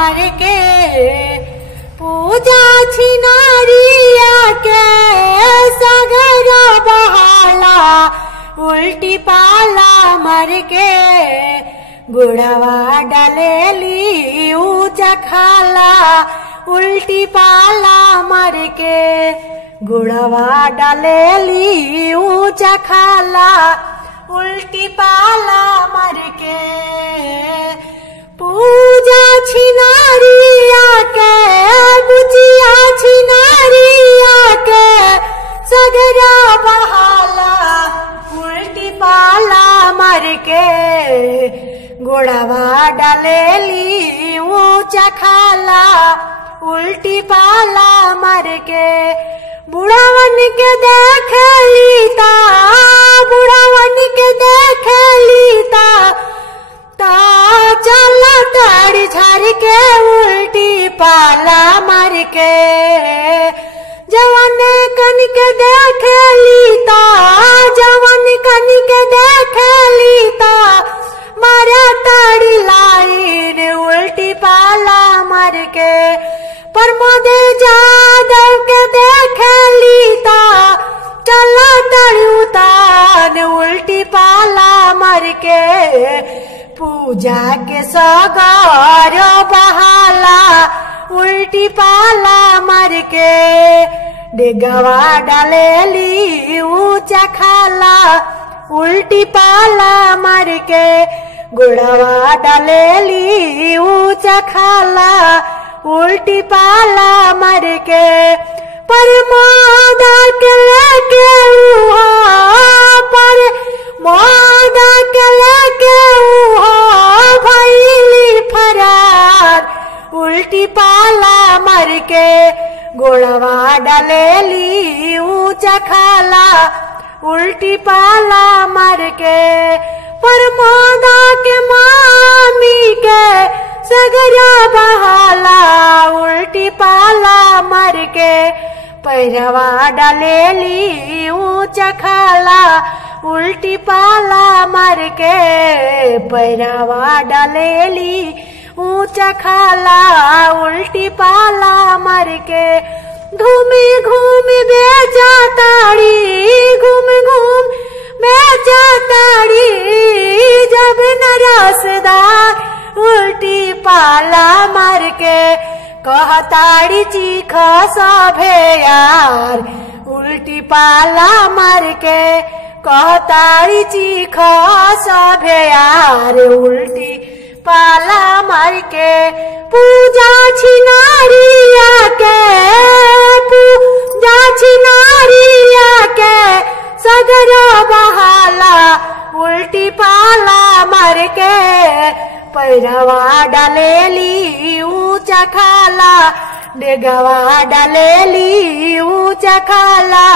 मर के पूजा छिनारिया के सगरा बहाला उल्टी पाला मर के गुड़वा डलेली ऊंचा खाला उल्टी पाला मर के गुड़वा डलेली ऊंचा खाला उल्टी पाला मर के पूजा छिनारिया के बुचिया छिनारिया के सगरा बहाला उल्टी पाला मर के गुड़वा डलेली ऊंचा खाला उल्टी पाला मर के बुढ़ावन के देख लीता बुढ़ावन के देख लीता ता चल ताड़ी झाड़ के उल्टी पाला मर के जवन कन के देख लीता जवन कन के देख लीता मारा ताड़ी लाइन उल्टी पाला मर के प्रमोद जादव के देख लीता चला ताड़ी उतान उल्टी पाला मर के पूजा के सगार बहाला उल्टी पाला मर के डेगवा डलेली ऊंचा खाला उल्टी पाला मर के गुड़वा डलेली ऊंचा खाला उल्टी पाला मर के परमोदा के लेके पर मोदा के लेके भैली फरार उल्टी पाला मर के गोड़वा डलेली ऊंचा खाला उल्टी पाला मर के परमोदा के मामी के सगरा बहाला उल्टी पाला मर के पैरवा डलेली ऊंचा खाला उल्टी पाला मर के पैरवा डलेली ऊंचा खाला उल्टी पाला मर के घूमी घूमी बेचा ताड़ी घूम घूम बेचा ताड़ी जब नरसदार उल्टी पाला मर के कहताड़ी चीख सभे यार उल्टी पाला मर के कहताड़ी चीख सभे यार उल्टी पाला मर के पूजा छिनारिया के पूजा छिनारिया के सगरा बहाला उल्टी पाला मर के पैरवा डलेली ऊंचा खाला डेगवा डलेली ऊंचा खाला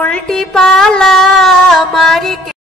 उल्टी पाला मर के।